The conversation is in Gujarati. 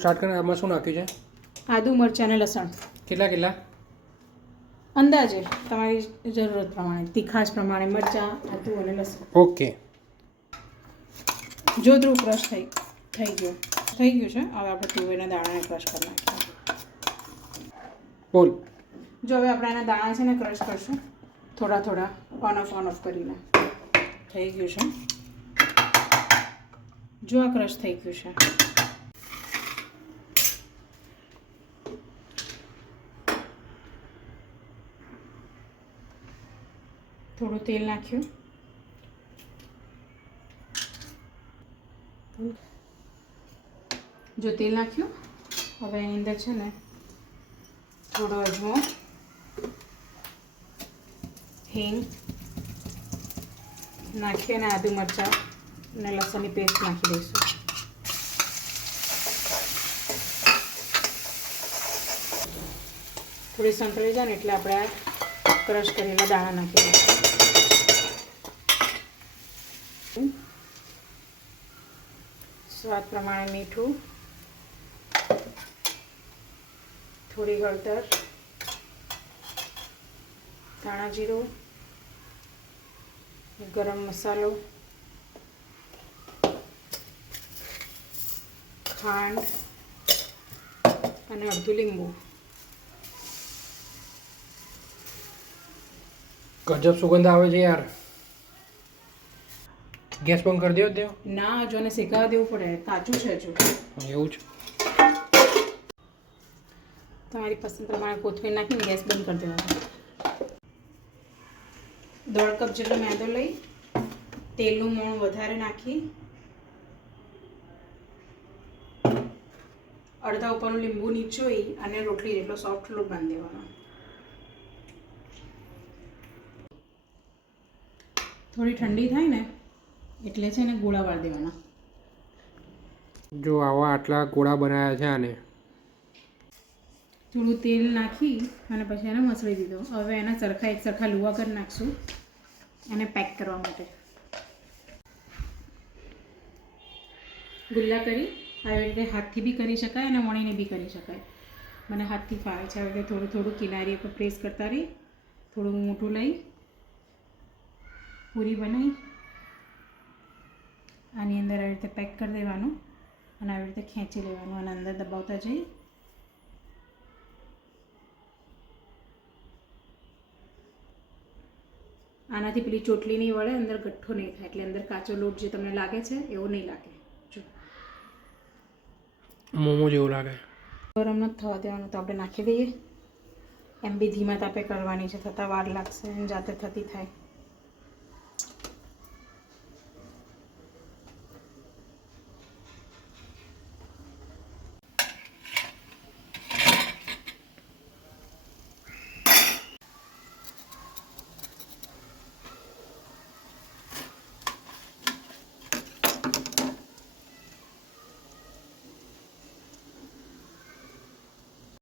સ્ટાર્ટ કરીને આમાં શું નાખ્યું છે? આદુ મરચાં અને લસણ. કેટલા અંદાજે તમારી જરૂરત પ્રમાણે, તીખાશ પ્રમાણે મરચાં, આદુ અને લસણ. ઓકે. જો ધ્રુવ ક્રશ થઈ ગયું છે. હવે આપણે તુવેરના દાણાને ક્રશ કરી નાખીએ. બોલ. જો હવે આપણે એના દાણા છે ને ક્રશ કરશું થોડા ઓન ઓફ કરીને. થઈ ગયું છે. જો આ ક્રશ થઈ ગયું છે. થોડું તેલ નાખ્યું. જો તેલ નાખ્યું, હવે એની અંદર છે ને થોડો અજમો, હિંગ નાખી અને આદુ મરચાં અને લસણની પેસ્ટ નાખી દઈશું. થોડી સંતળી જાય ને એટલે આપણે આ ક્રશ કરેલા દાણા નાખી દઈશું. સ્વાદ પ્રમાણે મીઠું, થોડી હળદર, ધાણા જીરું, ગરમ મસાલો, ખાંડ અને અડધું લીંબુ. ગજબ સુગંધ આવે છે યાર. ગેસ બંધ કરી દો. ના, જો ને શેકાવા દેવું પડે, કાચું છે હજુ. એવું છે. તમારી પસંદ પ્રમાણે કોથમીર નાખીને ગેસ બંધ કરી દેવાનો. 1.5 કપ જેટલો મેંદો લઈ તેલનું મોણ વધારે નાખી અડધા ઉપરનું લીંબુ નીચોઈ અને રોટલી જેટલો સોફ્ટ લોટ બાંધી દેવાનો. થોડી ઠંડી થાય ને એટલે છે ને ગોળા વાળી દેવાના. જો આટલા ગોળા બનાવ્યા છે આને. થોડું તેલ નાખી અને પછી એને મસળી દીધો. હવે એના એક સરખા લુવા કરી નાખશું એને પેક કરવા માટે. ગુલ્લા કરી આવી રીતે હાથથી બી કરી શકાય અને વણીને બી કરી શકાય. મને હાથથી ફાવે છે. આવી રીતે થોડું કિનારી પર પ્રેસ કરતા રહી, થોડું મોટું લઈ પૂરી બનાવી આની અંદર આવી રીતે પેક કરી દેવાનું અને આવી રીતે ખેંચી લેવાનું અને અંદર દબાવતા જઈ આનાથી પેલી ચોટલી નહીં વળે, અંદર ગઠ્ઠો નહીં થાય, એટલે અંદર કાચો લોટ જે તમને લાગે છે એવો નહીં લાગે. જો મોમો જેવું લાગે. ગરમ નથી થવા દેવાનું તો આપણે નાખી દઈએ. એમ બી ધીમા તાપે કરવાની છે, થતાં વાર લાગશે, જાતે થતી થાય.